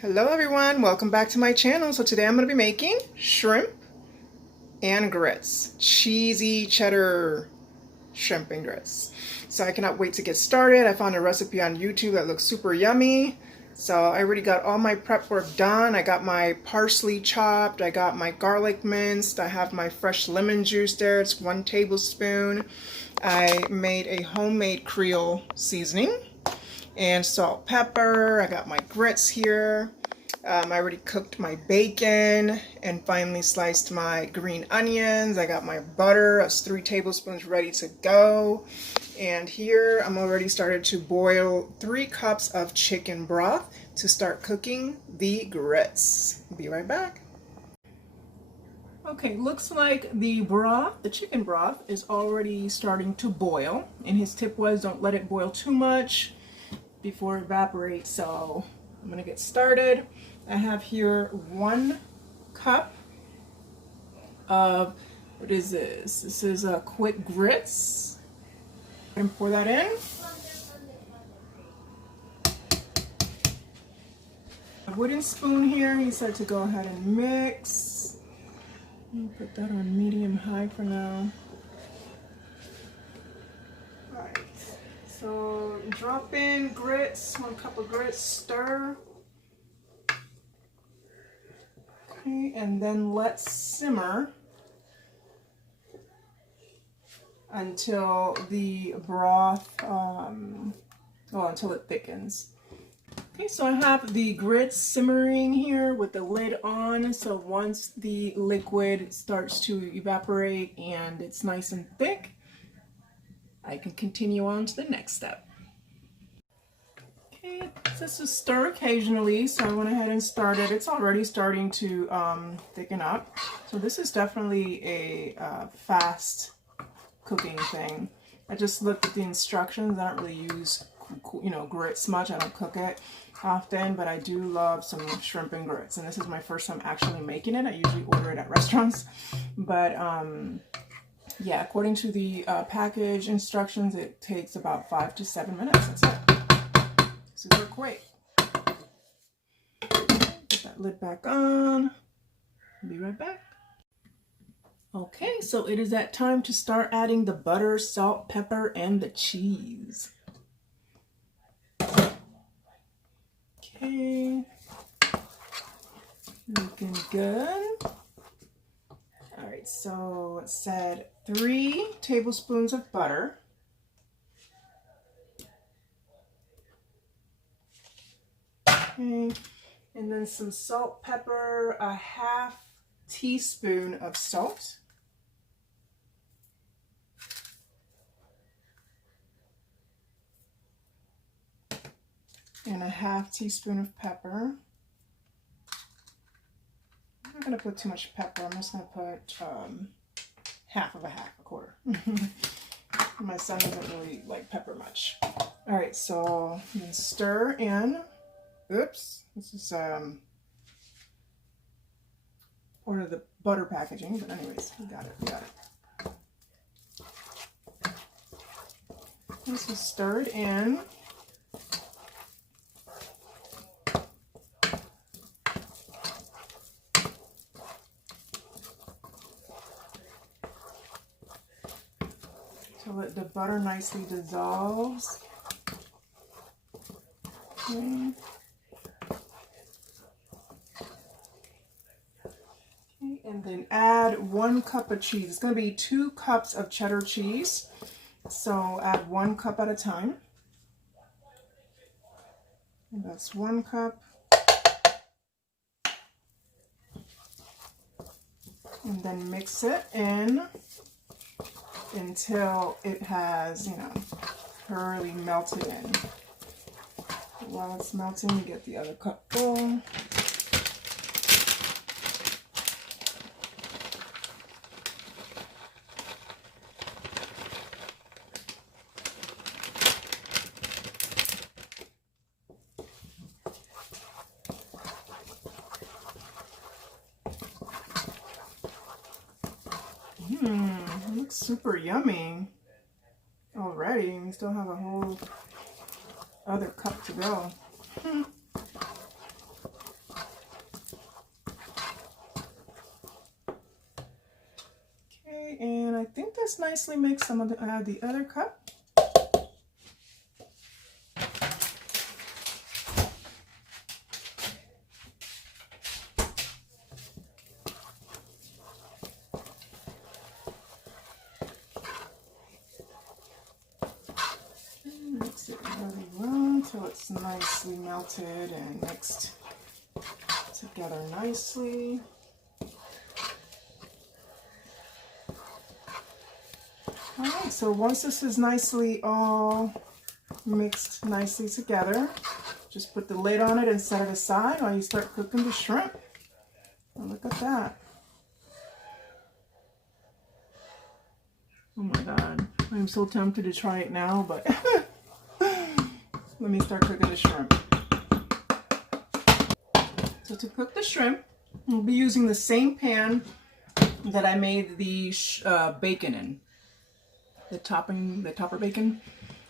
Hello everyone, welcome back to my channel. So today I'm going to be making shrimp and grits. Cheesy cheddar shrimp and grits. So I cannot wait to get started. I found a recipe on YouTube that looks super yummy. So I already got all my prep work done. I got my parsley chopped. I got my garlic minced. I have my fresh lemon juice there. It's 1 tablespoon. I made a homemade Creole seasoning and salt, pepper. I got my grits here. I already cooked my bacon and finally sliced my green onions. I got my butter. That's 3 tablespoons ready to go. And here I'm already started to boil 3 cups of chicken broth to start cooking the grits. Be right back. Okay, looks like the broth, the chicken broth, is already starting to boil. And his tip was don't let it boil too much before it evaporates. So I'm gonna get started. I have here 1 cup of, what is this? This is a quick grits. And pour that in. A wooden spoon here. He said to go ahead and mix. Put that on medium high for now. Alright, so drop in grits, 1 cup of grits, stir. Okay, and then let's simmer until the broth, until it thickens. Okay, so I have the grits simmering here with the lid on. So once the liquid starts to evaporate and it's nice and thick, I can continue on to the next step. Okay, this is stir occasionally, so I went ahead and started. It's already starting to thicken up. So this is definitely a fast cooking thing. I just looked at the instructions. I don't really use, grits much. I don't cook it often, but I do love some shrimp and grits. And this is my first time actually making it. I usually order it at restaurants, but yeah, according to the package instructions, it takes about 5 to 7 minutes. That's it. Super quick. Put that lid back on. Be right back. Okay, so it is that time to start adding the butter, salt, pepper, and the cheese. Okay. Looking good. All right, so it said 3 tablespoons of butter. Okay, and then some salt, pepper, a 1/2 teaspoon of salt. And a 1/2 teaspoon of pepper. I'm not going to put too much pepper. I'm just going to put half of a 1/4. My son doesn't really like pepper much. All right, so then stir in. Oops, this is part of the butter packaging, but anyways, we got it. This is stirred in. So let the butter nicely dissolves. Okay. And then add 1 cup of cheese. It's going to be 2 cups of cheddar cheese. So add 1 cup at a time. And that's 1 cup. And then mix it in until it has, thoroughly melted in. While it's melting, you get the other cup full. It looks super yummy already. We still have a whole other cup to go. think that's nicely mixed. I'm going to add the other cup. Mix it really well until it's nicely melted and mixed together nicely. Alright, so once this is nicely all mixed nicely together, just put the lid on it and set it aside while you start cooking the shrimp. Oh, look at that. Oh my god, I'm so tempted to try it now, but let me start cooking the shrimp. So to cook the shrimp, we'll be using the same pan that I made the bacon in. The topper bacon.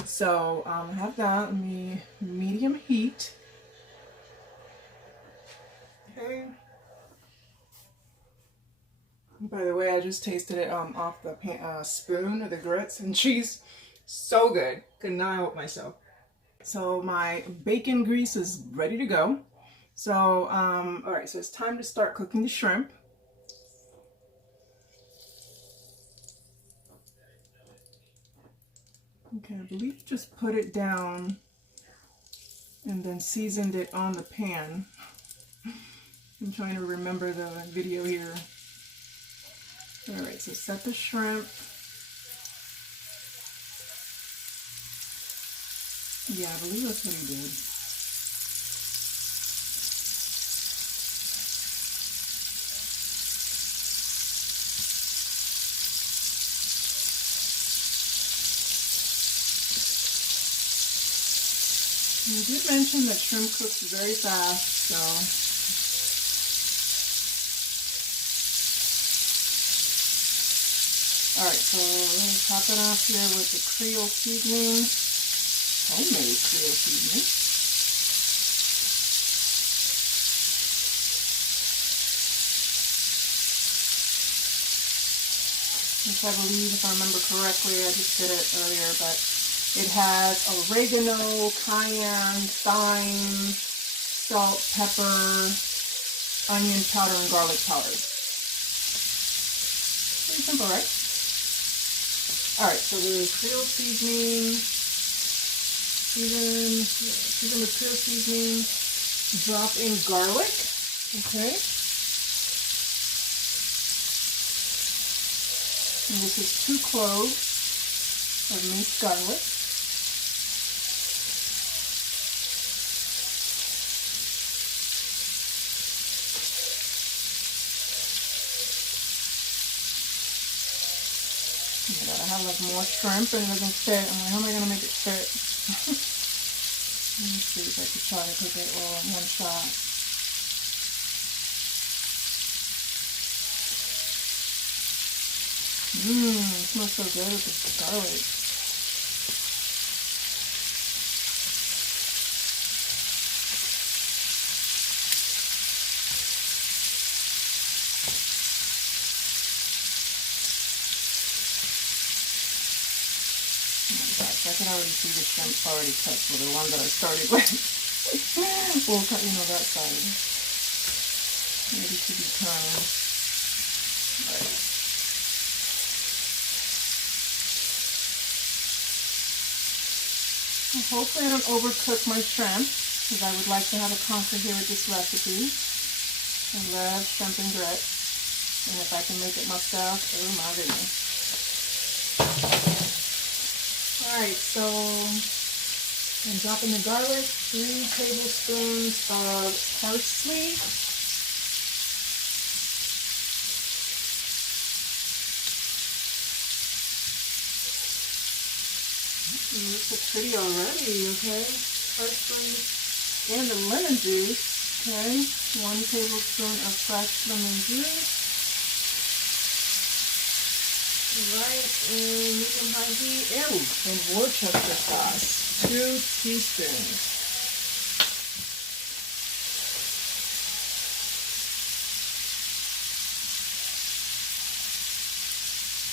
So I have that on the medium heat. Okay. By the way, I just tasted it off the spoon of the grits and cheese. So good. Could not help myself. So my bacon grease is ready to go. So, all right, so it's time to start cooking the shrimp. Okay, I believe just put it down and then seasoned it on the pan. I'm trying to remember the video here. All right, so set the shrimp. Yeah, I believe that's what he did. You did mention that shrimp cooks very fast, so alright, so we'll top it off here with the Creole seasoning, homemade Creole seasoning. Which I believe, if I remember correctly, I just did it earlier, but it has oregano, cayenne, thyme, salt, pepper, onion powder, and garlic powder. Pretty simple, right? Alright, so the Creole seasoning, season with Creole seasoning, drop in garlic, okay? And this is 2 cloves of minced garlic. I have like more shrimp and it doesn't fit. I'm like, how am I going to make it fit? Let me see if I could try to cook it all in one shot. It smells so good with the garlic. I can already see the shrimp already cut for the one that I started with. We'll cut, that side. Ready to be turned. Right. Hopefully I don't overcook my shrimp, because I would like to have a conquer here with this recipe. I love shrimp and grits. And if I can make it myself, oh my goodness. Alright, so I'm dropping the garlic, 3 tablespoons of parsley, this looks pretty already, okay? Parsley and the lemon juice, okay? 1 tablespoon of fresh lemon juice. Rice in medium-high heat, and Worcester sauce, 2 teaspoons.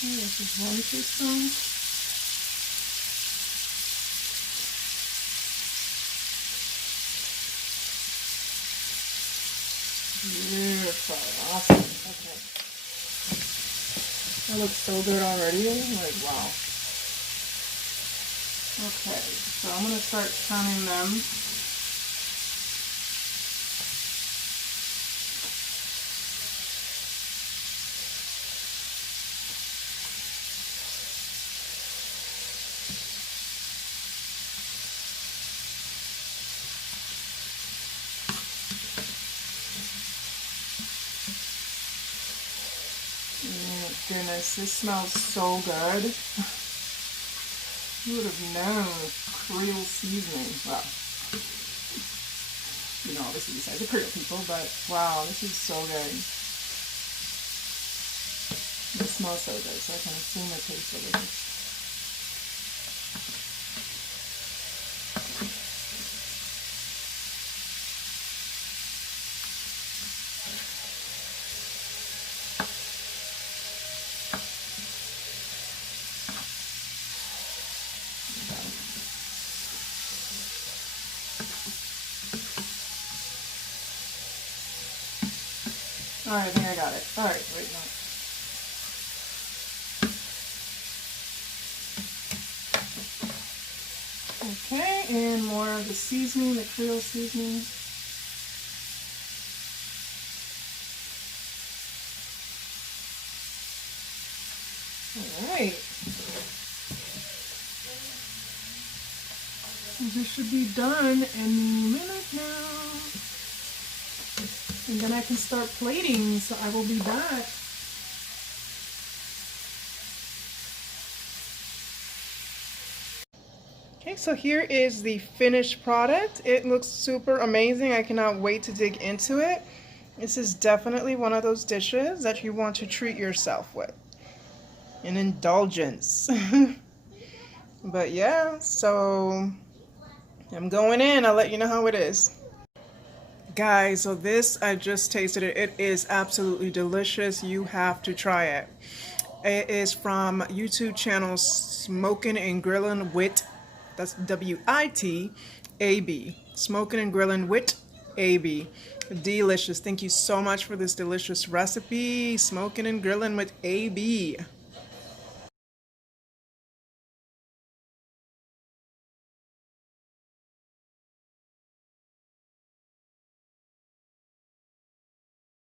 This is 1 teaspoon. Beautiful. Awesome. Okay. That looks so good already. Like, wow. Okay, so I'm going to start turning them. Oh goodness, this smells so good. Who would have known Creole seasoning? Well, you know, obviously besides the Creole people, but wow, this is so good. It smells so good, so I can assume it tastes delicious. Alright, I think I got it. Alright, wait, no. Okay, and more of the seasoning, the Creole seasoning. Alright. This should be done any minute now. And then I can start plating, so I will be back. Okay, so here is the finished product. It looks super amazing. I cannot wait to dig into it. This is definitely one of those dishes that you want to treat yourself with. An indulgence. But yeah, so I'm going in. I'll let you know how it is. Guys, so this, I just tasted it. It is absolutely delicious. You have to try it. It is from YouTube channel Smokin and Grillin with, that's W-I-T-A-B. Smokin and Grillin with A-B. Delicious. Thank you so much for this delicious recipe. Smokin and Grillin with A-B.